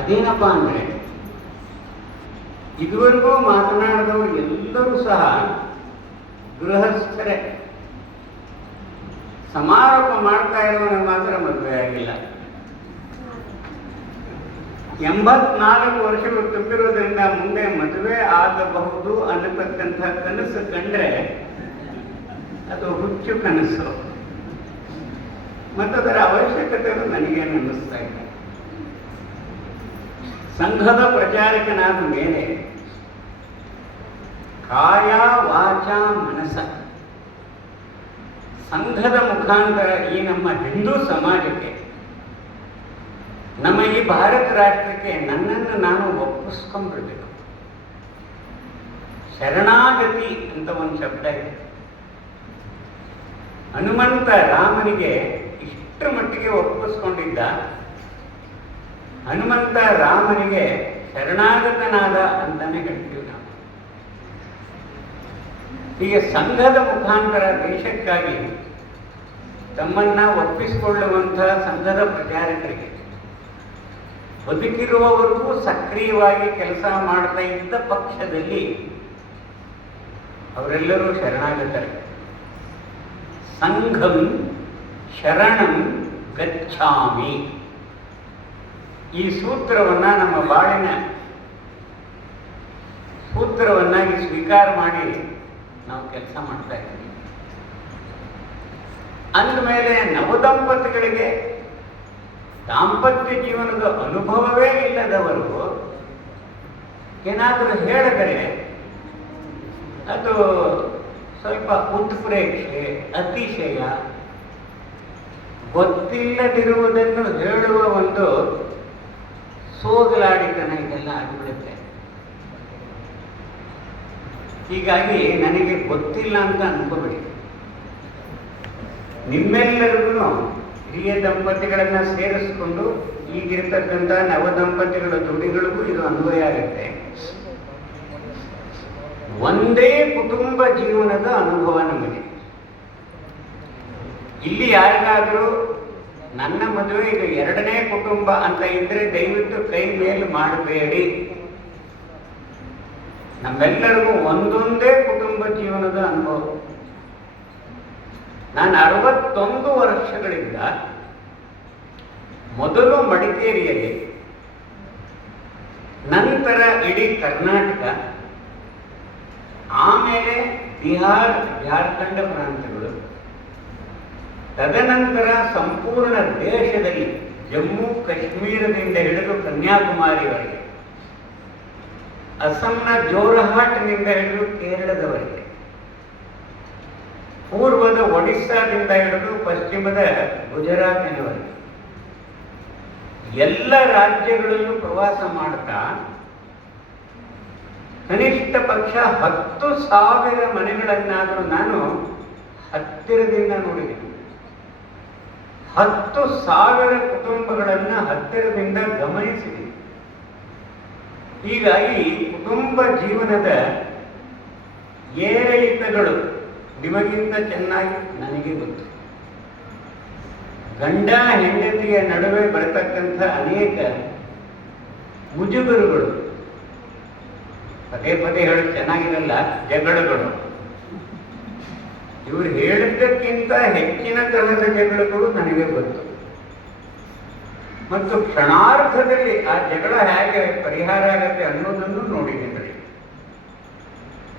ಅದೇನಪ್ಪ ಅಂದರೆ, ಇದುವರೆಗೂ ಮಾತನಾಡಿದವರು ಎಲ್ಲರೂ ಸಹ ಗೃಹಸ್ಥರೇ. ಸಮಾರೋಪ ಮಾಡ್ತಾ ಇರುವವನಿಗೆ ಮಾತ್ರ ಮದುವೆ ಆಗಿಲ್ಲ. ಎಂಬತ್ನಾಲ್ಕು ವರ್ಷಗಳು ತುಂಬಿರೋದ್ರಿಂದ ಮುಂದೆ ಮದುವೆ ಆಗಬಹುದು ಅನ್ನತಕ್ಕಂಥ ಕನಸು ಕಂಡ್ರೆ ಅದು ಹುಚ್ಚು ಕನಸು. ಮತ್ತದರ ಅವಶ್ಯಕತೆ ನನಗೇನು ಅನ್ನಿಸ್ತಾ ಇದೆ? ಸಂಘದ ಪ್ರಚಾರಕನಾದ ಮೇಲೆ ಕಾಯ ವಾಚ ಮನಸ. ಸಂಘದ ಮುಖಾಂತರ ಈ ನಮ್ಮ ಹಿಂದೂ ಸಮಾಜಕ್ಕೆ, ನಮ್ಮ ಈ ಭಾರತ ರಾಷ್ಟ್ರಕ್ಕೆ ನನ್ನನ್ನು ನಾನು ಒಪ್ಪಿಸ್ಕೊಂಡ್ಬಿಡ್ಬೇಕು. ಶರಣಾಗತಿ ಅಂತ ಒಂದು ಶಬ್ದ ಇದೆ. ಹನುಮಂತ ರಾಮನಿಗೆ ಇಷ್ಟರ ಮಟ್ಟಿಗೆ ಒಪ್ಪಿಸ್ಕೊಂಡಿದ್ದ ಹನುಮಂತ ರಾಮನಿಗೆ ಶರಣಾಗತನಾದ ಅಂತಾನೆ ಕಂಡಿದ್ದೀವಿ ನಾವು. ಹೀಗೆ ಸಂಘದ ಮುಖಾಂತರ ದೇಶಕ್ಕಾಗಿ ತಮ್ಮನ್ನ ಒಪ್ಪಿಸಿಕೊಳ್ಳುವಂತಹ ಸಂಘದ ಪ್ರಚಾರಕರಿಗೆ ಬದುಕಿರುವವರೆಗೂ ಸಕ್ರಿಯವಾಗಿ ಕೆಲಸ ಮಾಡ್ತಾ ಇದ್ದ ಪಕ್ಷದಲ್ಲಿ ಅವರೆಲ್ಲರೂ ಶರಣಾಗತರೆ. ಸಂಘಂ ಶರಣಂ ಗಚ್ಛಾಮಿ. ಈ ಸೂತ್ರವನ್ನ ನಮ್ಮ ಬಾಳಿನ ಸೂತ್ರವನ್ನಾಗಿ ಸ್ವೀಕಾರ ಮಾಡಿ ನಾವು ಕೆಲಸ ಮಾಡ್ತಾ ಇದ್ದೀವಿ. ಅಂದಮೇಲೆ ನವದಂಪತಿಗಳಿಗೆ ದಾಂಪತ್ಯ ಜೀವನದ ಅನುಭವವೇ ಇಲ್ಲದವರು ಏನಾದರೂ ಹೇಳಿದರೆ ಅದು ಸ್ವಲ್ಪ ಉತ್ಪ್ರೇಕ್ಷೆ, ಅತಿಶಯ, ಗೊತ್ತಿಲ್ಲದಿರುವುದನ್ನು ಹೇಳುವ ಒಂದು ಸೋಗಲಾಡಿತನ ಇದೆಲ್ಲ ಆಗಿಬಿಡುತ್ತೆ. ಹೀಗಾಗಿ ನನಗೆ ಗೊತ್ತಿಲ್ಲ ಅಂತ ಅನ್ಕೋಬೇಡಿ. ನಿಮ್ಮೆಲ್ಲರಿಗೂ ಹಿರಿಯ ದಂಪತಿಗಳನ್ನ ಸೇರಿಸ್ಕೊಂಡು ಈಗಿರ್ತಕ್ಕಂಥ ನವ ದಂಪತಿಗಳ ದುಡಿಗಳಿಗೂ ಇದು ಅನ್ವಯ ಆಗುತ್ತೆ. ಒಂದೇ ಕುಟುಂಬ ಜೀವನದ ಅನುಭವ ನಮಗೆ. ಇಲ್ಲಿ ಯಾರಿಗಾದರೂ ನನ್ನ ಮದುವೆ ಇದು ಎರಡನೇ ಕುಟುಂಬ ಅಂತ ಇದ್ರೆ ದಯವಿಟ್ಟು ಕೈ ಮೇಲು ಮಾಡಬೇಡಿ. ನಮ್ಮೆಲ್ಲರಿಗೂ ಒಂದೊಂದೇ ಕುಟುಂಬ ಜೀವನದ ಅನುಭವ. ನಾನು ಅರವತ್ತೊಂದು ವರ್ಷಗಳಿಂದ ಮೊದಲು ಮಡಿಕೇರಿಯಲ್ಲಿ, ನಂತರ ಇಡೀ ಕರ್ನಾಟಕ, ಆಮೇಲೆ ಬಿಹಾರ್, ಜಾರ್ಖಂಡ್ ಪ್ರಾಂತ್ಯಗಳು. ತದನಂತರ ಸಂಪೂರ್ಣ ದೇಶದಲ್ಲಿ ಜಮ್ಮು ಕಾಶ್ಮೀರದಿಂದ ಹಿಡಿದು ಕನ್ಯಾಕುಮಾರಿವರೆಗೆ, ಅಸ್ಸಾಂನ ಜೋರಹಾಟ್ನಿಂದ ಹಿಡಿದು ಕೇರಳದವರೆಗೆ, ಪೂರ್ವದ ಒಡಿಸ್ಸಾದಿಂದ ಹಿಡಿದು ಪಶ್ಚಿಮದ ಗುಜರಾತಿನವರೆಗೆ. ಎಲ್ಲ ರಾಜ್ಯಗಳಲ್ಲೂ ಪ್ರವಾಸ ಮಾಡ್ತಾ ಕನಿಷ್ಠ ಪಕ್ಷ ಹತ್ತು ಸಾವಿರ ಮನೆಗಳನ್ನಾದರೂ ನಾನು ಹತ್ತಿರದಿಂದ ನೋಡಿದ್ದೀನಿ. ಹತ್ತು ಸಾವಿರ ಕುಟುಂಬಗಳನ್ನು ಹತ್ತಿರದಿಂದ ಗಮನಿಸಿದೆ. ಹೀಗಾಗಿ ಕುಟುಂಬ ಜೀವನದ ಏರಿಳಿತಗಳು ನಿಮಗಿಂತ ಚೆನ್ನಾಗಿ ನನಗೆ ಗೊತ್ತು. ಗಂಡ ಹೆಂಡತಿಯ ನಡುವೆ ಬರತಕ್ಕಂಥ ಅನೇಕ ಮುಜುಗರುಗಳು, ಪದೇ ಪದೇ ಹೇಳೋದು ಚೆನ್ನಾಗಿರಲ್ಲ, ಜಗಳಗಳು. ಇವರು ಹೇಳಿದ್ದಕ್ಕಿಂತ ಹೆಚ್ಚಿನ ಜಗಳಗಳು ನನಗೆ ಬಂತು. ಮತ್ತು ಕ್ಷಣಾರ್ಥದಲ್ಲಿ ಆ ಜಗಳ ಹೇಗೆ ಪರಿಹಾರ ಆಗತ್ತೆ ಅನ್ನೋದನ್ನು ನೋಡಿದ್ದೀನಿ.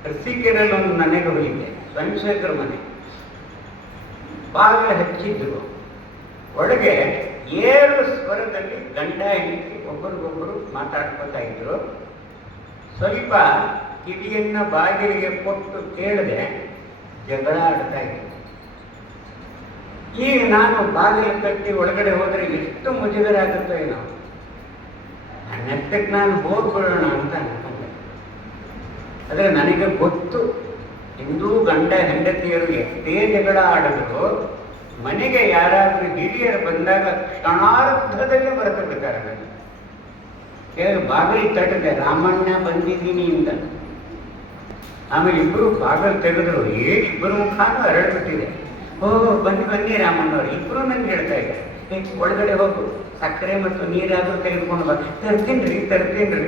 ರಸಿಕೆರಲ್ಲಿ ಒಂದು ಮನೆಗೆ ಹೋಗಿದ್ದೆ ಸಂಶೇಖರ ಮನೆ. ಬಾಗಿಲು ಹಚ್ಚಿದ್ರು. ಒಳಗೆ ಏಳು ಸ್ವರದಲ್ಲಿ ಗಂಡ, ಹೆಂಡತಿ ಒಬ್ಬರಿಗೊಬ್ಬರು ಮಾತಾಡ್ಕೋತಾ ಇದ್ರು. ಸ್ವಲ್ಪ ಕಿವಿಯನ್ನ ಬಾಗಿಲಿಗೆ ಕೊಟ್ಟು ಕೇಳದೆ ಜಗಳ ಆಡ್ತಾ ಇದೆ ಈಗ ನಾನು ಬಾಗಿಲು ಕಟ್ಟಿ ಒಳಗಡೆ ಹೋದರೆ ಎಷ್ಟು ಮುಜುಗರ ಆಗುತ್ತೋ ಏನೋ. ನನ್ನಷ್ಟಕ್ಕೆ ನಾನು ಹೋಗ್ಬಿಡೋಣ ಅಂತ ಅನ್ಕೊಂಡೆ. ಆದರೆ ನನಗೆ ಗೊತ್ತು, ಹಿಂದೂ ಗಂಡ ಹೆಂಡತಿಯರು ಎಷ್ಟೇ ಜಗಳ ಆಡಿದ್ರು, ಮನೆಗೆ ಯಾರಾದರೂ ಹಿರಿಯರು ಬಂದಾಗ ಕ್ಷಣಾರ್ಧದಲ್ಲಿ ಬರೆದು ಬಾಗಿಲು ತಟ್ಟದೆ, ರಾಮಣ್ಣ ಬಂದಿದ್ದೀನಿ ಅಂತ. ಆಮೇಲೆ ಇಬ್ಬರು ಬಾಗಲ್ ತೆಗೆದ್ರು. ಇಬ್ಬರು ಮುಖಾನು ಹರಡ್ಬಿಟ್ಟಿದೆ ಓ, ಬನ್ನಿ ಬನ್ನಿ ರಾಮಣ್ಣವ್ರು. ಇಬ್ಬರು ನಂಗೆ ಹೇಳ್ತಾ ಇದ್ದಾರೆ. ಒಳಗಡೆ ಹೋಗು. ಸಕ್ಕರೆ ಮತ್ತು ನೀರಾದರೂ ತೆಗೆದುಕೊಂಡು ಬಾ. ತರ್ತೀನ್ರಿ ತರ್ತೀನ್ರಿ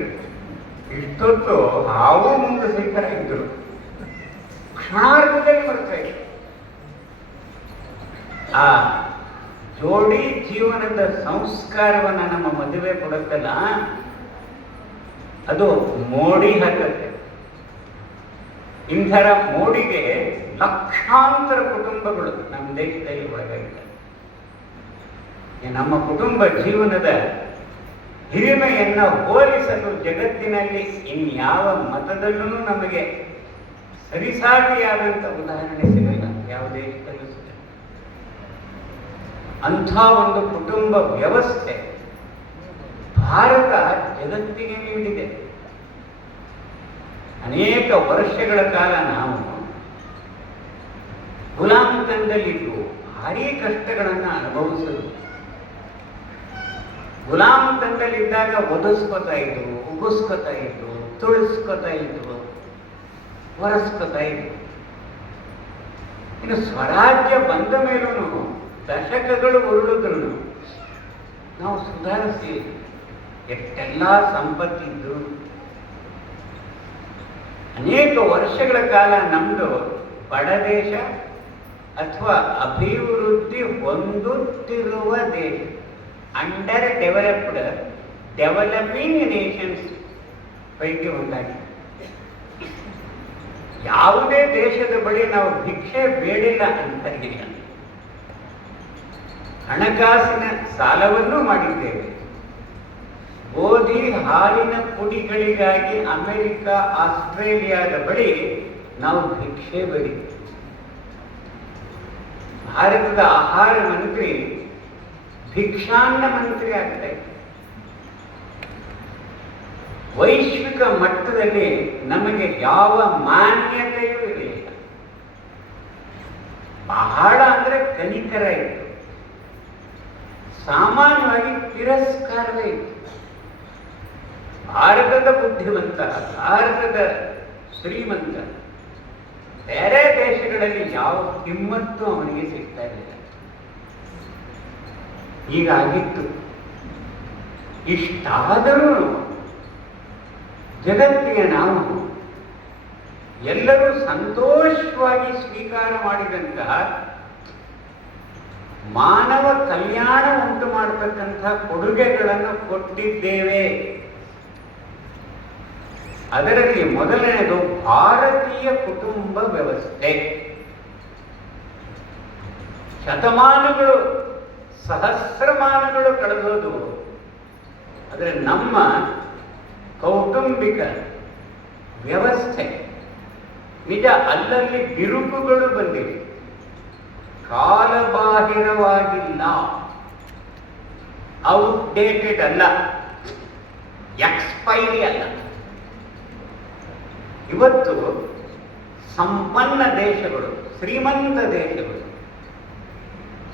ಇಷ್ಟೊತ್ತು ಹಾವು ಮುಂದೆ ಸ್ವೀಕಾರ ಇದ್ರು. ಕ್ಷಣಾರ್ಧದಲ್ಲಿ ಬರ್ತಾ ಆ ಜೋಡಿ ಜೀವನದ ಸಂಸ್ಕಾರವನ್ನ ನಮ್ಮ ಮದುವೆ ಕೊಡುತ್ತಲ್ಲ, ಅದು ಮೋಡಿ ಹಾಕತ್ತೆ. ಇಂಥರ ಮೋಡಿಗೆ ಲಕ್ಷಾಂತರ ಕುಟುಂಬಗಳು ನಮ್ಮ ದೇಶದಲ್ಲಿ ಒಳಗಾಗಿದ್ದಾರೆ. ನಮ್ಮ ಕುಟುಂಬ ಜೀವನದ ಹಿರಿಮೆಯನ್ನ ಹೋಲಿಸಲು ಜಗತ್ತಿನಲ್ಲಿ ಇನ್ಯಾವ ಮತದಲ್ಲೂ ನಮಗೆ ಸರಿಸಾಟಿಯಾದಂಥ ಉದಾಹರಣೆ ಸಿಗಲ್ಲ. ಯಾವ ದೇಶದಲ್ಲೂ ಸಿಗಲ್ಲ ಅಂಥ ಒಂದು ಕುಟುಂಬ ವ್ಯವಸ್ಥೆ ಭಾರತ ಜಗತ್ತಿಗೆ ನೀಡಿದೆ. ಅನೇಕ ವರ್ಷಗಳ ಕಾಲ ನಾವು ಗುಲಾಮತನದಲ್ಲಿದ್ದು ಭಾರಿ ಕಷ್ಟಗಳನ್ನು ಅನುಭವಿಸಿದ್ರು ಗುಲಾಮತನದಲ್ಲಿದ್ದಾಗ ಒದಿಸ್ಕೊತಾ ಇದ್ರು, ಉಗಿಸ್ಕೊತಾ ಇದ್ರು, ತುಳಿಸ್ಕೊತಾ ಇದ್ರು, ಒರೆಸ್ಕೊತಾ ಇದ್ರು. ಇನ್ನು ಸ್ವರಾಜ್ಯ ಬಂದ ಮೇಲೂ ದಶಕಗಳು ಉರುಳಿದ್ರು ನಾವು ಸುಧಾರಿಸಿ ಎಷ್ಟೆಲ್ಲ ಸಂಪತ್ತಿದ್ದು ಅನೇಕ ವರ್ಷಗಳ ಕಾಲ ನಮ್ದು ಬಡ ದೇಶ ಅಥವಾ ಅಭಿವೃದ್ಧಿ ಹೊಂದುತ್ತಿರುವ ದೇಶ. ಅಂಡರ್ ಡೆವಲಪ್ಡ್ ಡೆವಲಪಿಂಗ್ ನೇಷನ್ಸ್ ಪೈಕಿ ಒಂದಾಗಿದೆ. ಯಾವುದೇ ದೇಶದ ಬಳಿ ನಾವು ಭಿಕ್ಷೆ ಬೇಡಿಲ್ಲ ಅಂತ ಹೇಳಿ. ಹಣಕಾಸಿನ ಸಾಲವನ್ನು ಮಾಡಿದ್ದೇವೆ. ಗೋಧಿ ಹಾಲಿನ ಪುಡಿಗಳಿಗಾಗಿ ಅಮೆರಿಕ, ಆಸ್ಟ್ರೇಲಿಯಾದ ಬಳಿ ನಾವು ಭಿಕ್ಷೆ ಬರೀ. ಭಾರತದ ಆಹಾರ ಮಂತ್ರಿ ಭಿಕ್ಷಾನ್ನ ಮಂತ್ರಿ ಆಗ್ತಾ ಇದೆ ವೈಶ್ವಿಕ ಮಟ್ಟದಲ್ಲಿ ನಮಗೆ ಯಾವ ಮಾನ್ಯತೆಯೂ ಇರಲಿಲ್ಲ ಬಹಳ ಅಂದ್ರೆ ಕನಿಕರ ಇತ್ತು. ಸಾಮಾನ್ಯವಾಗಿ ತಿರಸ್ಕಾರವೇ ಇತ್ತು. ಭಾರತದ ಬುದ್ಧಿವಂತ, ಭಾರತದ ಶ್ರೀಮಂತ, ಬೇರೆ ದೇಶಗಳಲ್ಲಿ ಯಾವ ಹಿಮ್ಮತ್ತು ಅವನಿಗೆ ಸಿಗ್ತಾ ಇರಲಿಲ್ಲ ಹೀಗಾಗಿತ್ತು. ಇಷ್ಟಾದರೂ ಜಗತ್ತಿಗೆ ನಾವು ಎಲ್ಲರೂ ಸಂತೋಷವಾಗಿ ಸ್ವೀಕಾರ ಮಾಡಿದಂತಹ ಮಾನವ ಕಲ್ಯಾಣ ಉಂಟು ಮಾಡತಕ್ಕಂಥ ಕೊಡುಗೆಗಳನ್ನು ಕೊಟ್ಟಿದ್ದೇವೆ. ಅದರಲ್ಲಿ ಮೊದಲನೆಯದು ಭಾರತೀಯ ಕುಟುಂಬ ವ್ಯವಸ್ಥೆ. ಶತಮಾನಗಳು, ಸಹಸ್ರಮಾನಗಳು ಕಳೆದೋದು. ಆದರೆ ನಮ್ಮ ಕೌಟುಂಬಿಕ ವ್ಯವಸ್ಥೆ, ನಿಜ ಅಲ್ಲಲ್ಲಿ ಬಿರುಕುಗಳು ಬಂದಿವೆ. ಕಾಲಬಾಹಿರವಾಗಿಲ್ಲ. ಔಟ್ಡೇಟೆಡ್ ಅಲ್ಲ. ಎಕ್ಸ್ಪೈರಿ ಅಲ್ಲ. ಇವತ್ತು ಸಂಪನ್ನ ದೇಶಗಳು, ಶ್ರೀಮಂತ ದೇಶಗಳು,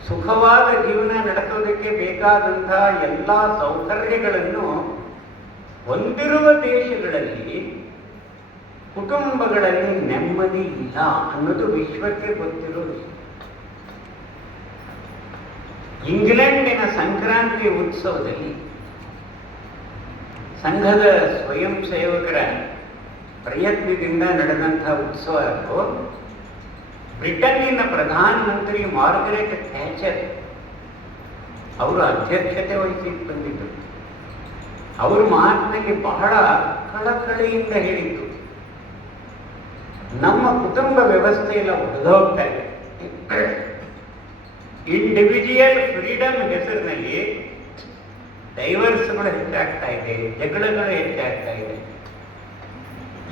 ಸುಖವಾದ ಜೀವನ ನಡೆಸೋದಕ್ಕೆ ಬೇಕಾದಂತಹ ಎಲ್ಲ ಸೌಕರ್ಯಗಳನ್ನು ಹೊಂದಿರುವ ದೇಶಗಳಲ್ಲಿ ಕುಟುಂಬಗಳಲ್ಲಿ ನೆಮ್ಮದಿ ಇಲ್ಲ ಅನ್ನೋದು ವಿಶ್ವಕ್ಕೆ ಗೊತ್ತಿರೋದು. ಇಂಗ್ಲೆಂಡಿನ ಸಂಕ್ರಾಂತಿ ಉತ್ಸವದಲ್ಲಿ ಸಂಘದ ಸ್ವಯಂ ಸೇವಕರ ಪ್ರಯತ್ನದಿಂದ ನಡೆದಂತಹ ಉತ್ಸವ ಅದು. ಬ್ರಿಟನ್ನಿನ ಪ್ರಧಾನಮಂತ್ರಿ ಮಾರ್ಗರೆಟ್ ಥ್ಯಾಚರ್ ಅವರು ಅಧ್ಯಕ್ಷತೆ ವಹಿಸಿ ಬಂದಿದ್ದರು ಅವರು ಮಾತಿನಲ್ಲಿ ಬಹಳ ಕಳಕಳಿಯಿಂದ ಹೇಳಿದ್ದು, ನಮ್ಮ ಕುಟುಂಬ ವ್ಯವಸ್ಥೆ ಎಲ್ಲ ಒಡೆದೋಗ್ತಾ ಇದೆ. ಇಂಡಿವಿಜುವಲ್ ಫ್ರೀಡಮ್ ಹೆಸರಿನಲ್ಲಿ ಡೈವರ್ಸ್ಗಳು ಹೆಚ್ಚಾಗ್ತಾ ಇದೆ, ಜಗಳಗಳು ಹೆಚ್ಚಾಗ್ತಾ ಇದೆ.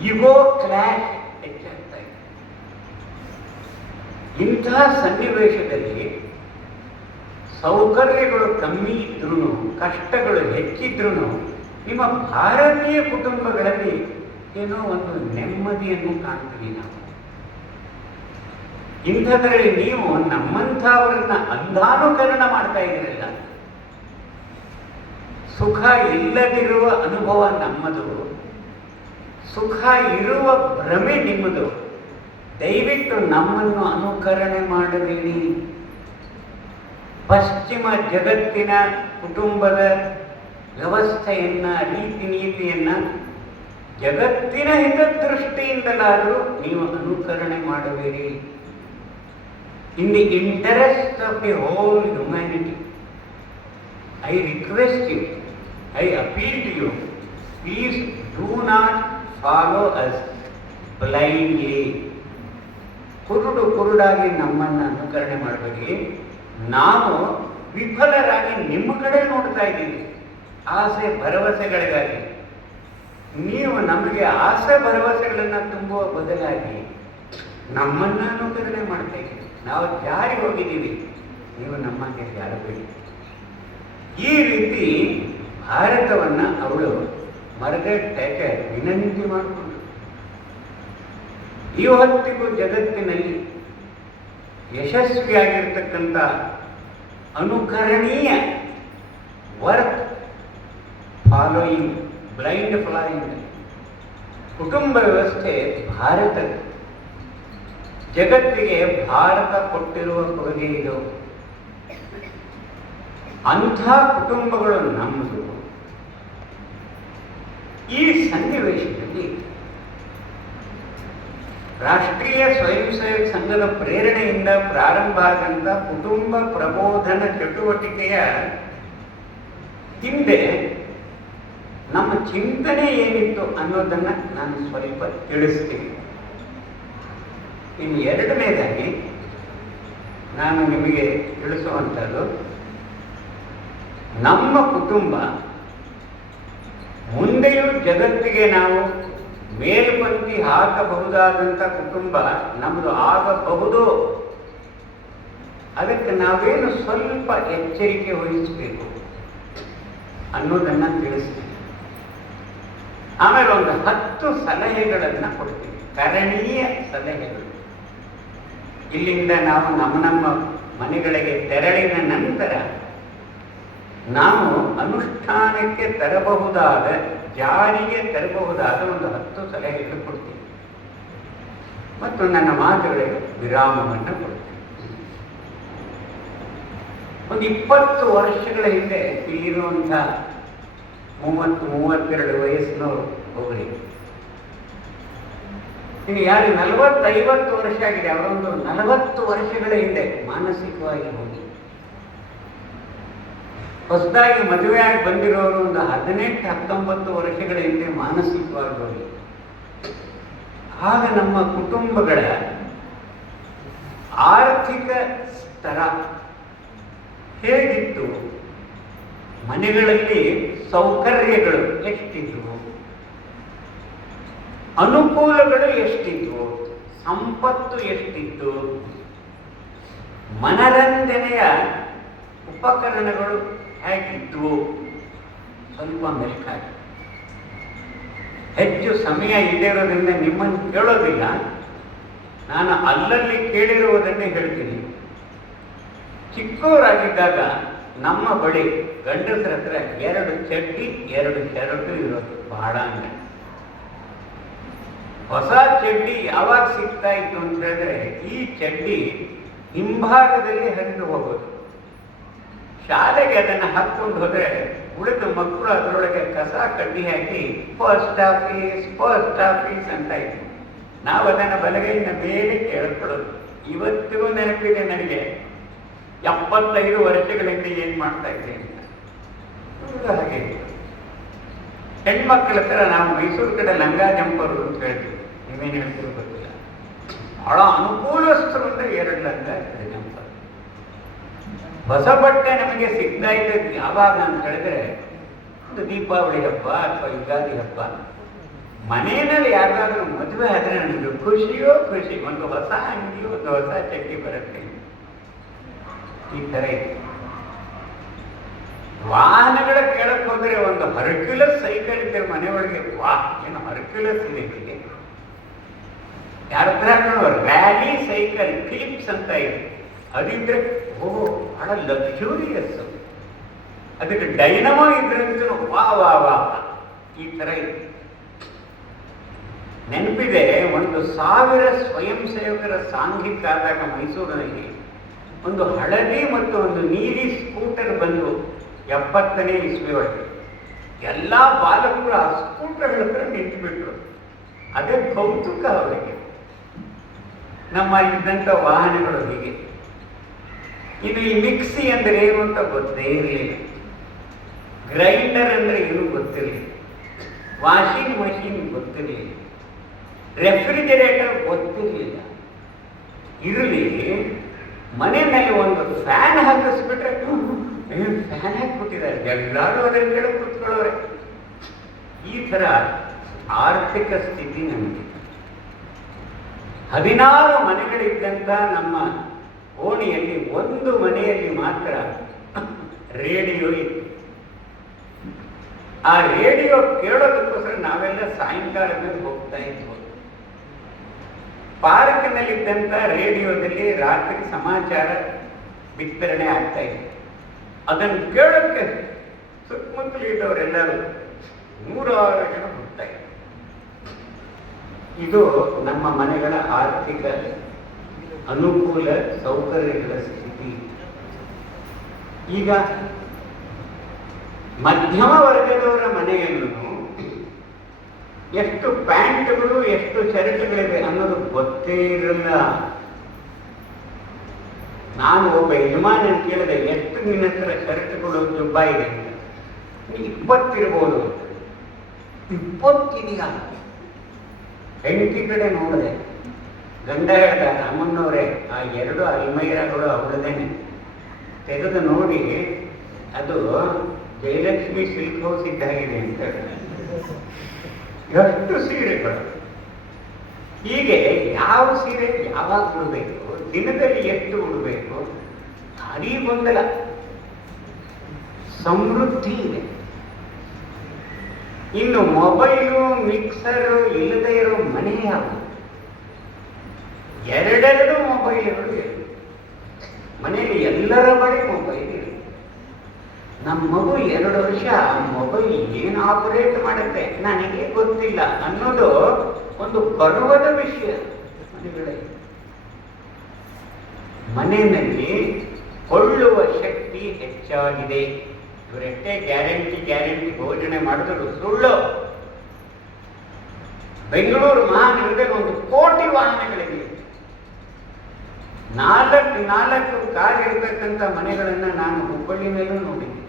ಇಗೋ ಕ್ರ್ಯಾಕ್ ಹೆಚ್ಚಾಗ್ತಾ ಇದೆ ಇಂತಹ ಸನ್ನಿವೇಶದಲ್ಲಿ ಸೌಕರ್ಯಗಳು ಕಮ್ಮಿ ಇದ್ರೂ ಕಷ್ಟಗಳು ಹೆಚ್ಚಿದ್ರೂ ನಿಮ್ಮ ಭಾರತೀಯ ಕುಟುಂಬಗಳಲ್ಲಿ ಏನೋ ಒಂದು ನೆಮ್ಮದಿಯನ್ನು ಕಾಣ್ತೀವಿ ನಾವು. ಇಂಥದ್ರಲ್ಲಿ ನೀವು ನಮ್ಮಂಥವರನ್ನ ಅಂಧಾನುಕರಣ ಮಾಡ್ತಾ ಇದ್ದೀರಲ್ಲ. ಸುಖ ಇಲ್ಲದಿರುವ ಅನುಭವ ನಮ್ಮದು. ಸುಖ ಇರುವ ಭ್ರಮೆ ನಿಮ್ಮದು. ದಯವಿಟ್ಟು ನಮ್ಮನ್ನು ಅನುಕರಣೆ ಮಾಡಬೇಡಿ. ಪಶ್ಚಿಮ ಜಗತ್ತಿನ ಕುಟುಂಬದ ವ್ಯವಸ್ಥೆಯನ್ನ ರೀತಿ ನೀತಿಯನ್ನ ಜಗತ್ತಿನ ಹಿತದೃಷ್ಟಿಯಿಂದಲಾದರೂ ನೀವು ಅನುಕರಣೆ ಮಾಡಬೇಡಿ. In the interest of the whole humanity I request you I appeal to you please do not follow us blindly ಕುರುಡು ಕುರುಡಾಗಿ ನಮ್ಮನ್ನು ಅನುಕರಣೆ ಮಾಡಬೇಡಿ ನಾವು ವಿಫಲರಾಗಿ ನಿಮ್ಮ ಕಡೆ ನೋಡ್ತಾ ಇದ್ದೀವಿ. ಆಸೆ ಭರವಸೆಗಳಿಗಾಗಿ. ನೀವು ನಮಗೆ ಆಸೆ ಭರವಸೆಗಳನ್ನು ತುಂಬುವ ಬದಲಾಗಿ ನಮ್ಮನ್ನ ಅನುಕರಣೆ ಮಾಡ್ತಾ ಇದ್ದೀವಿ. ನಾವು ಜಾರಿ ಹೋಗಿದ್ದೀವಿ. ನೀವು ನಮಗೆ ಜಾರಬೇಡಿ ಈ ರೀತಿ ಭಾರತವನ್ನು ಅವಳು ಮಾರ್ಗರೆಟ್ ಟ್ಯಾಚರ್ ವಿನಂತಿ ಈ ಹೊತ್ತಿಗೂ ಜಗತ್ತಿನಲ್ಲಿ ಯಶಸ್ವಿಯಾಗಿರ್ತಕ್ಕಂಥ ಅನುಕರಣೀಯ ವರ್ಕ್ ಫಾಲೋಯಿಂಗ್ ಬ್ಲೈಂಡ್ ಫಾಲೋಯಿಂಗ್ ಕುಟುಂಬ ವ್ಯವಸ್ಥೆ ಭಾರತ ಜಗತ್ತಿಗೆ ಭಾರತ ಕೊಟ್ಟಿರುವ ಕೊಡುಗೆ ಇದು. ಅಂಥ ಕುಟುಂಬಗಳು ನಮ್ಮದು. ಈ ಸನ್ನಿವೇಶದಲ್ಲಿ ರಾಷ್ಟ್ರೀಯ ಸ್ವಯಂ ಸೇವಕ ಸಂಘದ ಪ್ರೇರಣೆಯಿಂದ ಪ್ರಾರಂಭ ಆದಂಥ ಕುಟುಂಬ ಪ್ರಬೋಧನ ಚಟುವಟಿಕೆಯ ಹಿಂದೆ ನಮ್ಮ ಚಿಂತನೆ ಏನಿತ್ತು ಅನ್ನೋದನ್ನ ನಾನು ಸ್ವಲ್ಪ ತಿಳಿಸ್ತೀನಿ. ಇನ್ನು ಎರಡನೇದಾಗಿ ನಾನು ನಿಮಗೆ ತಿಳಿಸುವಂಥದ್ದು, ನಮ್ಮ ಕುಟುಂಬ ಮುಂದೆಯೂ ಜಗತ್ತಿಗೆ ನಾವು ಮೇಲ್ಪಂಕ್ತಿ ಹಾಕಬಹುದಾದಂಥ ಕುಟುಂಬ ನಮ್ಮದು ಆಗಬಹುದು. ಅದಕ್ಕೆ ನಾವೇನು ಸ್ವಲ್ಪ ಎಚ್ಚರಿಕೆ ವಹಿಸಬೇಕು ಅನ್ನೋದನ್ನು ತಿಳಿಸ್ತೀವಿ ಆಮೇಲೆ ಒಂದು ಹತ್ತು ಸಲಹೆಗಳನ್ನು ಕೊಡ್ತೀವಿ ಕರಣೀಯ ಸಲಹೆಗಳು. ಇಲ್ಲಿಂದ ನಾವು ನಮ್ಮ ನಮ್ಮ ಮನೆಗಳಿಗೆ ತೆರಳಿದ ನಂತರ ನಾವು ಅನುಷ್ಠಾನಕ್ಕೆ ತರಬಹುದಾದ, ಜಾರಿಗೆ ತರಬಹುದಾದ ಒಂದು ಹತ್ತು ಸಲಹೆಗಳು ಕೊಡ್ತೀನಿ. ಮತ್ತು ನನ್ನ ಮಾತುಗಳಿಗೆ ವಿರಾಮವನ್ನು ಕೊಡ್ತೀನಿ. ಒಂದು ಇಪ್ಪತ್ತು ವರ್ಷಗಳ ಹಿಂದೆ ಇಲ್ಲಿರುವಂಥ ಮೂವತ್ತು, ಮೂವತ್ತೆರಡು ವಯಸ್ಸಿನವರು ಒಬ್ಬರಿ ಇನ್ನು ಯಾರು ನಲವತ್ತೈವತ್ತು ವರ್ಷ ಆಗಿದೆ, ಅವರೊಂದು ನಲವತ್ತು ವರ್ಷಗಳ ಹಿಂದೆ ಮಾನಸಿಕವಾಗಿ ಹೋಗಿ. ಹೊಸದಾಗಿ ಮದುವೆಯಾಗಿ ಬಂದಿರೋರು ಒಂದು ಹದಿನೆಂಟು, ಹತ್ತೊಂಬತ್ತು ವರ್ಷಗಳ ಹಿಂದೆ ಮಾನಸಿಕವಾಗಿ ಆಗ ನಮ್ಮ ಕುಟುಂಬಗಳ ಆರ್ಥಿಕ ಸ್ತರ ಹೇಗಿತ್ತು? ಮನೆಗಳಲ್ಲಿ ಸೌಕರ್ಯಗಳು ಎಷ್ಟಿದ್ವು? ಅನುಕೂಲಗಳು ಎಷ್ಟಿದ್ವು? ಸಂಪತ್ತು ಎಷ್ಟಿತ್ತು? ಮನರಂಜನೆಯ ಉಪಕರಣಗಳು ಹೇಗಿದ್ವು ಸ್ವಲ್ಪ ಮೆಲ್ಕಾಗಿ ಹೆಚ್ಚು ಸಮಯ ಇದ್ದಿರೋದ್ರಿಂದ ನಿಮ್ಮನ್ನು ಕೇಳೋದಿಲ್ಲ. ನಾನು ಅಲ್ಲಲ್ಲಿ ಕೇಳಿರುವುದನ್ನೇ ಹೇಳ್ತೀನಿ. ಚಿಕ್ಕವರಾಗಿದ್ದಾಗ ನಮ್ಮ ಬಳಿ ಗಂಡಸರ ಹತ್ರ ಎರಡು ಚಡ್ಡಿ, ಎರಡು ಶರಟು ಇರೋದು ಬಹಳ ಹೊಸ ಚಡ್ಡಿ ಯಾವಾಗ ಸಿಗ್ತಾ ಇತ್ತು ಅಂತ ಹೇಳಿದ್ರೆ ಈ ಚಡ್ಡಿ ಹಿಂಭಾಗದಲ್ಲಿ ಹರಿದು ಹೋಗೋದು. ಶಾಲೆಗೆ ಅದನ್ನು ಹಾಕೊಂಡು ಹೋದ್ರೆ ಉಳಿದ ಮಕ್ಕಳು ಅದರೊಳಗೆ ಕಸ ಕಡ್ಡಿ ಹಾಕಿ ಫಸ್ಟ್ ಆಫೀಸ್ ಫಸ್ಟ್ ಆಫೀಸ್ ಅಂತ ಇದ್ವಿ ನಾವು ಅದನ್ನು ಬಲಗೈನ ಮೇಲೆ ಕೇಳ್ಕೊಳ್ಳೋದು ಇವತ್ತಿಗೂ ನೆನಪಿದೆ ನನಗೆ. ಎಪ್ಪತ್ತೈದು ವರ್ಷಗಳಿಂದ ಏನ್ ಮಾಡ್ತಾ ಇದ್ದೇನೆ ಹಾಗೆ. ಹೆಣ್ಮಕ್ಳ ಹತ್ರ ನಾವು ಮೈಸೂರು ಕಡೆ ಲಂಗಾ ಜಂಪರು ಅಂತ ಹೇಳ್ತೀವಿ. ನೀವೇನು ಹೇಳ್ತೀರೋ ಗೊತ್ತಿಲ್ಲ. ಬಹಳ ಅನುಕೂಲಸ್ಥರು ಅಂದ್ರೆ ಎರಡು ಲಂಗ ಇದೆ ಹೊಸ ಬಟ್ಟೆ ನಮಗೆ ಸಿಗ್ತಾ ಇದೆ ಯಾವಾಗ ಅಂತ ಹೇಳಿದ್ರೆ, ಒಂದು ದೀಪಾವಳಿ ಹಬ್ಬ ಅಥವಾ ಯುಗಾದಿ ಹಬ್ಬ. ಮನೆಯಲ್ಲಿ ಯಾರಾದರೂ ಮದುವೆ ಆದರೆ ನನಗೆ ಖುಷಿಯೋ ಖುಷಿ, ಒಂದು ಹೊಸ ಅಂಗಿ, ಒಂದು ಹೊಸ ಚಟ್ಟಿ ಬರುತ್ತೆ. ಈ ತರ ಇದೆ. ವಾಹನಗಳ ಕೇಳಕ್ ಹೋದ್ರೆ ಒಂದು ಹರ್ಕ್ಯುಲಸ್ ಸೈಕಲ್ ಇದೆ ಮನೆಯೊಳಗೆ. ವಾಹ್ ಏನು ಹರ್ಕ್ಯುಲಸ್ ಇದೆ ಇಲ್ಲಿ ಯಾರ ರ್ಯಾಲಿ ಸೈಕಲ್ ಫಿಲಿಪ್ಸ್ ಅಂತ ಇದೆ. ಅದಿದ್ರೆ ಓ ಬಹಳ ಲಕ್ಷೂರಿಯಸ್ ಅದಕ್ಕೆ ಡೈನಮೋ ಇದ್ರಂತೂ ವಾ ವಾ ವಾ ಈ ತರ ಇದೆ. ನೆನಪಿದೆ, ಒಂದು ಸಾವಿರ ಸ್ವಯಂ ಸೇವಕರ ಸಾಂಘಿಕ ಆದಾಗ ಮೈಸೂರಿನಲ್ಲಿ ಒಂದು ಹಳದಿ ಮತ್ತು ಒಂದು ನೀಲಿ ಸ್ಕೂಟರ್ ಬಂದು ಎಪ್ಪತ್ತನೇ ಇಸ್ವಿ ಒಳಗೆ ಎಲ್ಲ ಬಾಲಕರು ಆ ಸ್ಕೂಟರ್ ಹತ್ರ ನಿಂತುಬಿಟ್ರು. ಅದೇ ಕೌತುಕ ಅವರಿಗೆ. ನಮ್ಮ ಇದ್ದಂಥ ವಾಹನಗಳು ಹೀಗೆ. ಇದು ಈ ಮಿಕ್ಸಿ ಅಂದರೆ ಏನು ಅಂತ ಗೊತ್ತೇ ಇರಲಿಲ್ಲ. ಗ್ರೈಂಡರ್ ಅಂದರೆ ಏನು ಗೊತ್ತಿರಲಿಲ್ಲ. ವಾಷಿಂಗ್ ಮಷಿನ್ ಗೊತ್ತಿರಲಿಲ್ಲ. ರೆಫ್ರಿಜರೇಟರ್ ಗೊತ್ತಿರಲಿಲ್ಲ. ಇರಲಿ ಮನೆಯಲ್ಲಿ ಒಂದು ಫ್ಯಾನ್ ಹಾಕಿಸ್ಬಿಟ್ರೆ ಫ್ಯಾನ್ ಹಾಕಿಬಿಟ್ಟಿದ್ದಾರೆ. ಎಲ್ಲರೂ ಅದರ ಮೇಲೆ ಕೂತ್ಕೊಳ್ಳೋರೆ. ಈ ಥರ ಆರ್ಥಿಕ ಸ್ಥಿತಿ ನಮಗೆ. ಹದಿನಾರು ಮನೆಗಳಿದ್ದಂಥ ನಮ್ಮ ಓಣಿಯಲ್ಲಿ ಒಂದು ಮನೆಯಲ್ಲಿ ಮಾತ್ರ ರೇಡಿಯೋ ಇತ್ತು ಆ ರೇಡಿಯೋ ಕೇಳೋದಕ್ಕೋಸ್ಕರ ನಾವೆಲ್ಲ ಸಾಯಂಕಾಲ ಮೇಲೆ ಹೋಗ್ತಾ ಇದ್ವು. ಪಾರ್ಕ್ನಲ್ಲಿದ್ದಂಥ ರೇಡಿಯೋದಲ್ಲಿ ರಾತ್ರಿ ಸಮಾಚಾರ ವಿತರಣೆ ಆಗ್ತಾ ಇತ್ತು ಅದನ್ನು ಕೇಳೋಕ್ಕೆ ಸುತ್ತಮುತ್ತಲು ಇದ್ದವರೆಲ್ಲರೂ ನೂರಾರು ಜನ ಹೋಗ್ತಾ ಇದ್ರು ಇದು ನಮ್ಮ ಮನೆಗಳ ಆರ್ಥಿಕ ಅನುಕೂಲ ಸೌಕರ್ಯಗಳ ಸ್ಥಿತಿ ಈಗ ಮಧ್ಯಮ ವರ್ಗದವರ ಮನೆಯಲ್ಲೂ ಎಷ್ಟು ಪ್ಯಾಂಟ್ಗಳು, ಎಷ್ಟು ಶರ್ಟ್ಗಳಿವೆ ಅನ್ನೋದು ಗೊತ್ತೇ ಇರಲ್ಲ. ನಾನು ಒಬ್ಬ ಯಜಮಾನ ಕೇಳಿದೆ ಎಷ್ಟು ನಿನ್ನ ಹತ್ರ ಶರ್ಟ್ಗಳು, ಜುಬ್ಬ ಇದೆ ಇಪ್ಪತ್ತಿರ್ಬೋದು. ಇಪ್ಪತ್ತಿದೆಯಾ ಹೆಂಡತಿ ಕಡೆ ನೋಡಿದೆ. ಗಂಡ ಹೇಳ್ದ ನಮ್ಮನ್ನವರೇ ಆ ಎರಡು ಅಲ್ಮೈರಾಗಳು ಅವಳದೇನೆ ತೆಗೆದು ನೋಡಿ, ಅದು ಜಯಲಕ್ಷ್ಮಿ ಸಿಲ್ಕ್ ಹೌಸ್ ಇದ್ದಾಗಿದೆ ಅಂತ. ಎಷ್ಟು ಸೀರೆಗಳು. ಹೀಗೆ ಯಾವ ಸೀರೆ ಯಾವಾಗ ಉಡಬೇಕು ದಿನದಲ್ಲಿ ಎಷ್ಟು ಉಡಬೇಕು, ಭಾರಿ ಗೊಂದಲ. ಸಮೃದ್ಧಿ ಇದೆ. ಇನ್ನು ಮೊಬೈಲು, ಮಿಕ್ಸರು, ಇಲ್ಲದೆ ಇರೋ ಮನೆ ಯಾವುದು ಎರಡೆರಡು ಮೊಬೈಲ್ಗಳು ಇವೆ ಮನೆಯಲ್ಲಿ ಎಲ್ಲರ ಬಳಿ ಮೊಬೈಲ್ ಇದೆ. ನಮ್ಮ ಮಗು ಎರಡು ವರ್ಷ ಮೊಬೈಲ್ ಏನು ಆಪರೇಟ್ ಮಾಡುತ್ತೆ ನನಗೆ ಗೊತ್ತಿಲ್ಲ ಅನ್ನೋದು ಒಂದು ಗರ್ವದ ವಿಷಯ ಮನೆಯಲ್ಲಿ ಕೊಳ್ಳುವ ಶಕ್ತಿ ಹೆಚ್ಚಾಗಿದೆ. ಇವರೆಷ್ಟೇ ಗ್ಯಾರಂಟಿ ಗ್ಯಾರಂಟಿ ಘೋಷಣೆ ಮಾಡಿದ್ರು ಸುಳ್ಳು. ಬೆಂಗಳೂರು ಮಹಾನಗರದಲ್ಲಿ ಒಂದು ಕೋಟಿ ವಾಹನಗಳಿವೆ. ನಾಲ್ಕು ನಾಲ್ಕು ಇರತಕ್ಕಂಥ ಮನೆಗಳನ್ನ ನಾನು ಹುಬ್ಬಳ್ಳಿ ಮೇಲೂ ನೋಡಿದ್ದೆ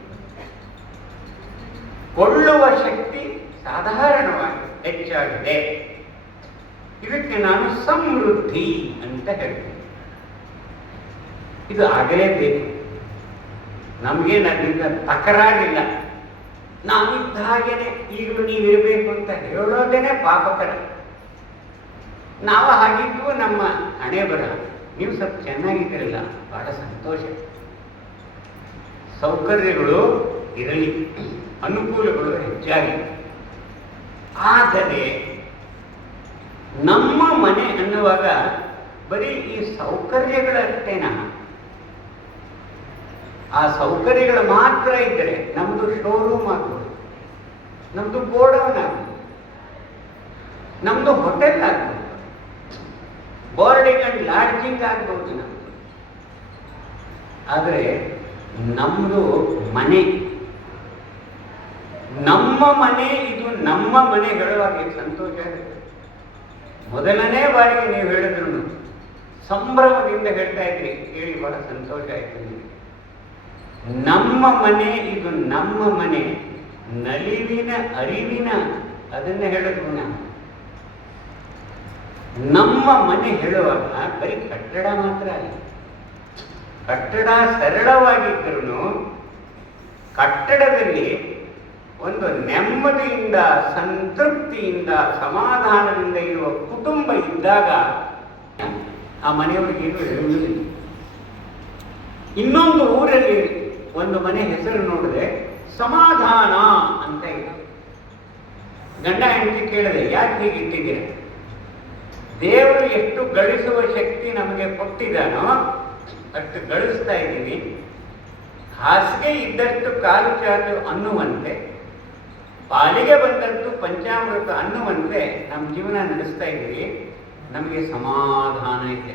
ಕೊಳ್ಳುವ ಶಕ್ತಿ ಸಾಧಾರಣವಾಗಿ ಹೆಚ್ಚಾಗಿದೆ. ಇದಕ್ಕೆ ನಾನು ಸಮೃದ್ಧಿ ಅಂತ ಹೇಳ್ತೀನಿ. ಇದು ಆಗಲೇಬೇಕು. ನಮಗೇನು ಅದರಿಂದ ತಕರಾಗಿಲ್ಲ ನಾನಿದ್ದ ಹಾಗೇನೆ ಈಗಲೂ ನೀವಿರಬೇಕು ಅಂತ ಹೇಳೋದೇನೆ ಪಾಪಕರ. ನಾವು ಹಾಗಿದ್ದು ನಮ್ಮ ಹಣೆ ಬರ ನೀವು ಸ್ವಲ್ಪ ಚೆನ್ನಾಗಿದ್ದೀರಲ್ಲ ಬಹಳ ಸಂತೋಷ. ಸೌಕರ್ಯಗಳು ಇರಲಿ, ಅನುಕೂಲಗಳು ಹೆಚ್ಚಾಗಿ. ಆದರೆ ನಮ್ಮ ಮನೆ ಅನ್ನುವಾಗ ಬರೀ ಈ ಸೌಕರ್ಯಗಳಷ್ಟೇನ ಆ ಸೌಕರ್ಯಗಳು ಮಾತ್ರ ಇದ್ದರೆ ನಮ್ಮದು ಶೋರೂಮ್ ಆಗ್ಬೋದು ನಮ್ಮದು ಗೋಡೌನ್ ಆಗ್ಬೋದು ನಮ್ಮದು ಹೋಟೆಲ್ ಆಗ್ಬೋದು. ಬೋರ್ಡಿಂಗ್ ಅಂಡ್ ಲಾಡ್ಜಿಂಗ್ ಆಗ್ಬೋದು ನಮಗೆ. ಆದರೆ ನಮ್ಮದು ಮನೆ, ನಮ್ಮ ಮನೆ ಇದು ನಮ್ಮ ಮನೆ ಹೇಳುವಾಗ ಸಂತೋಷ ಆಗುತ್ತೆ. ಮೊದಲನೇ ಬಾರಿಗೆ ನೀವು ಹೇಳಿದ್ರು ಸಂಭ್ರಮದಿಂದ ಹೇಳ್ತಾ ಇದ್ರಿ, ಕೇಳಿ ಬಹಳ ಸಂತೋಷ ಆಯ್ತು ನಿಮಗೆ. ನಮ್ಮ ಮನೆ ಇದು ನಮ್ಮ ಮನೆ, ನಲಿವಿನ, ಅರಿವಿನ, ಅದನ್ನ ಹೇಳಿದ್ರು ನಾವು ನಮ್ಮ ಮನೆ ಹೇಳುವಾಗ ಬರೀ ಕಟ್ಟಡ ಮಾತ್ರ ಅಲ್ಲ. ಕಟ್ಟಡ ಸರಳವಾಗಿದ್ದರೂ ಕಟ್ಟಡದಲ್ಲಿ ಒಂದು ನೆಮ್ಮದಿಯಿಂದ, ಸಂತೃಪ್ತಿಯಿಂದ, ಸಮಾಧಾನದಿಂದ ಇರುವ ಕುಟುಂಬ ಇದ್ದಾಗ ಆ ಮನೆಯವರಿಗೆ ಹೇಳುವುದಿಲ್ಲ. ಇನ್ನೊಂದು ಊರಲ್ಲಿ ಒಂದು ಮನೆ ಹೆಸರು ನೋಡಿದ್ರೆ ಸಮಾಧಾನ ಅಂತ ಇದೆ. ಗಂಡ ಹೆಂಡತಿ ಕೇಳಿದೆ ಯಾಕೆ ಹೀಗೆ ಇಟ್ಟಿದ್ದೀರ ದೇವರು ಎಷ್ಟು ಗಳಿಸುವ ಶಕ್ತಿ ನಮಗೆ ಕೊಟ್ಟಿದ್ದಾನೋ ಅಷ್ಟು ಗಳಿಸ್ತಾ ಇದ್ದೀವಿ. ಹಾಸಿಗೆ ಇದ್ದಷ್ಟು ಕಾಲು ಚಾಚು ಅನ್ನುವಂತೆ, ಪಾಲಿಗೆ ಬಂದದ್ದು ಪಂಚಾಮೃತ ಅನ್ನುವಂತೆ ನಮ್ಮ ಜೀವನ ನಡೆಸ್ತಾ ಇದ್ದೀವಿ. ನಮಗೆ ಸಮಾಧಾನ ಇದೆ.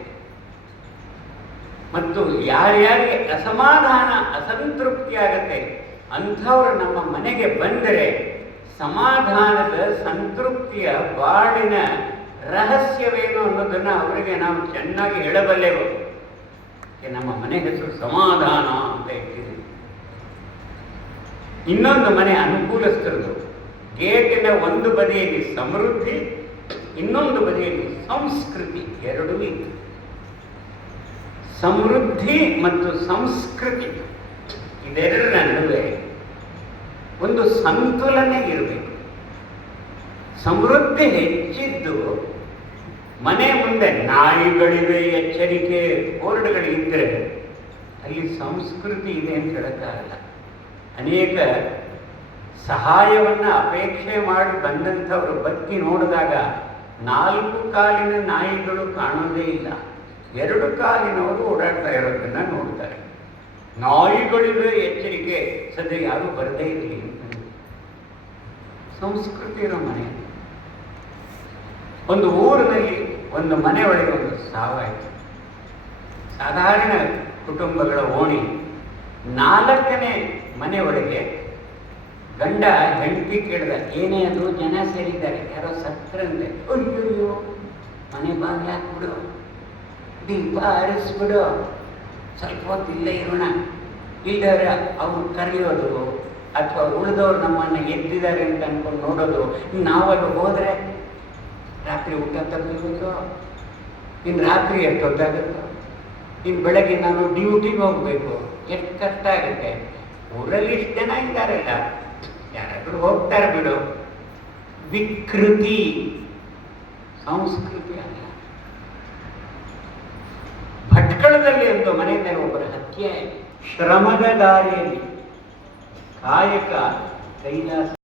ಮತ್ತು ಯಾರ್ಯಾರಿಗೆ ಅಸಮಾಧಾನ, ಅಸಂತೃಪ್ತಿ ಆಗತ್ತೆ, ಅಂಥವ್ರು ನಮ್ಮ ಮನೆಗೆ ಬಂದರೆ ಸಮಾಧಾನದ, ಸಂತೃಪ್ತಿಯ ಬಾಳಿನ ರಹಸ್ಯವೇನು ಅನ್ನೋದನ್ನು ಅವರಿಗೆ ನಾವು ಚೆನ್ನಾಗಿ ಹೇಳಬಲ್ಲೆವು. ನಮ್ಮ ಮನೆ ಹೆಸರು ಸಮಾಧಾನ ಅಂತ ಹೇಳ್ತೀವಿ ಇನ್ನೊಂದು ಮನೆ ಅನುಕೂಲಸ್ಥರದು. ಗೇಟಿನ ಒಂದು ಬದಿಯಲ್ಲಿ ಸಮೃದ್ಧಿ, ಇನ್ನೊಂದು ಬದಿಯಲ್ಲಿ ಸಂಸ್ಕೃತಿ, ಎರಡೂ ಇತ್ತು ಸಮೃದ್ಧಿ ಮತ್ತು ಸಂಸ್ಕೃತಿ, ಇದೆರಡರ ನಡುವೆ ಒಂದು ಸಂತುಲನೆ ಇರಬೇಕು. ಸಮೃದ್ಧಿ ಹೆಚ್ಚಿದ್ದು ಮನೆ ಮುಂದೆ ನಾಯಿಗಳಿವೆ, ಎಚ್ಚರಿಕೆ ಬೋರ್ಡ್ಗಳು ಇದ್ದರೆ ಅಲ್ಲಿ ಸಂಸ್ಕೃತಿ ಇದೆ ಅಂತ ಹೇಳೋಕ್ಕಾಗಲ್ಲ. ಅನೇಕ ಸಹಾಯವನ್ನು ಅಪೇಕ್ಷೆ ಮಾಡಿ ಬಂದಂಥವರು ಬತ್ತಿ ನೋಡಿದಾಗ ನಾಲ್ಕು ಕಾಲಿನ ನಾಯಿಗಳು ಕಾಣೋದೇ ಇಲ್ಲ. ಎರಡು ಕಾಲಿನವರು ಓಡಾಡ್ತಾ ಇರೋದನ್ನ ನೋಡ್ತಾರೆ. ನಾಯಿಗಳಿವೆ, ಎಚ್ಚರಿಕೆ, ಸದ್ಯ ಯಾರು ಬರದೇ ಇರಲಿ ಸಂಸ್ಕೃತಿ ಇರೋ ಮನೆ. ಒಂದು ಊರಿನಲ್ಲಿ ಒಂದು ಮನೆ ಒಳಗೆ ಒಂದು ಸಾವಾಯಿತು ಸಾಧಾರಣ ಕುಟುಂಬಗಳ ಓಣಿ ನಾಲ್ಕನೇ ಮನೆ ಒಳಗೆ ಗಂಡ ಹೆಂಡತಿ ಕೇಳಿದ, ಏನೇ ಅದು ಜನ ಸೇರಿದ್ದಾರೆ, ಯಾರೋ ಸತ್ತರಂತೆ ಅಯ್ಯಯ್ಯೋ, ಮನೆ ಬಾಗಿಲು ಹಾಕ್ಬಿಡು, ದೀಪ ಆರಿಸ್ಬಿಡು ಸ್ವಲ್ಪ ಹೊತ್ತು ಇಲ್ಲೇ ಇರೋಣ. ಇಲ್ಲದವ್ರ ಅವ್ರು ಕರೆಯೋದು ಅಥವಾ ಉಳಿದವ್ರು ನಮ್ಮನ್ನು ಎದ್ದಿದ್ದಾರೆ ಅಂತ ಅಂದ್ಕೊಂಡು ನೋಡೋದು, ನಾವಲ್ಲಿ ಹೋದರೆ ರಾತ್ರಿ ಊಟ ತಪ್ಪಿರುತ್ತೋ ಇನ್ನು ರಾತ್ರಿ ಎಷ್ಟು ಹೊತ್ತಾಗುತ್ತೋ? ಇನ್ನು ಬೆಳಗ್ಗೆ ನಾನು ಡ್ಯೂಟಿಗೆ ಹೋಗಬೇಕು. ಎಷ್ಟು ಕಷ್ಟ ಆಗುತ್ತೆ? ಊರಲ್ಲಿ ಇಷ್ಟು ಜನ ಇದ್ದಾರಲ್ಲ. ಯಾರಾದರೂ ಹೋಗ್ತಾರೆ ಬಿಡು. ವಿಕೃತಿ. ಸಂಸ್ಕೃತಿ ಅಲ್ಲ. ಭಟ್ಕಳದಲ್ಲಿ ಒಂದು ಮನೆ ಮೇಲೆ ಒಬ್ಬರ ಹತ್ಯೆ ಶ್ರಮದ ದಾರಿಯಲ್ಲಿ. ಕಾಯಕ ಕೈಲಾಸ